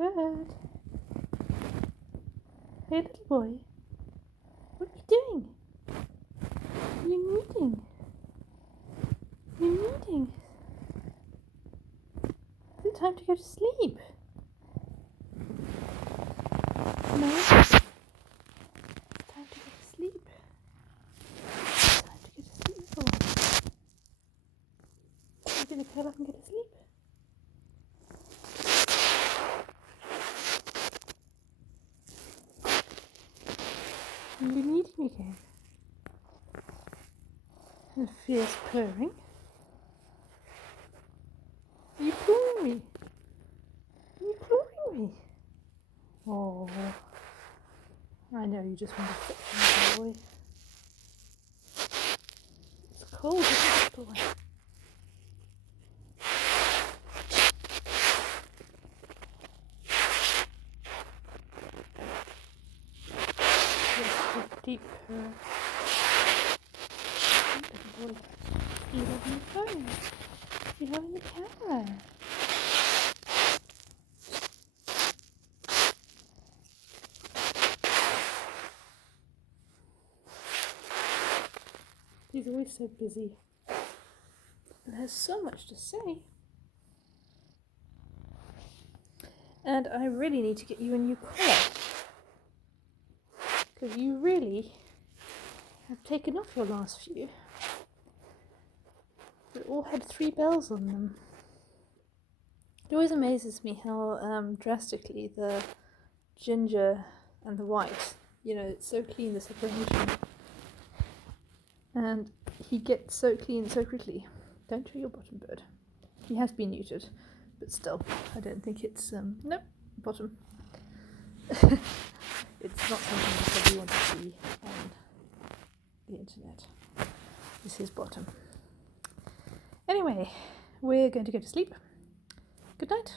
bird. Hey, little boy. What are you doing? You're kneading. You're kneading. Is it time to go to sleep? No? It's time to go to sleep. It's time to go to sleep, little one. Are you going to curl up and go to sleep? You're kneading again. And fierce purring. Are you clawing me? Are you clawing me? Oh, I know you just want to fit in, boy. It's cold, isn't it, boy? Yes, a deep purr. Little boy, you're having the phone. You're having the camera. He's always so busy and has so much to say. And I really need to get you a new collar, because you really have taken off your last few. They all had 3 bells on them. It always amazes me how drastically the ginger and the white, it's so clean, the separation. And he gets so clean so quickly. Don't show your bottom, bird. He has been neutered, but still, I don't think it's, nope, bottom. It's not something you probably want to see on the internet. This is bottom. Anyway, we're going to go to sleep. Good night.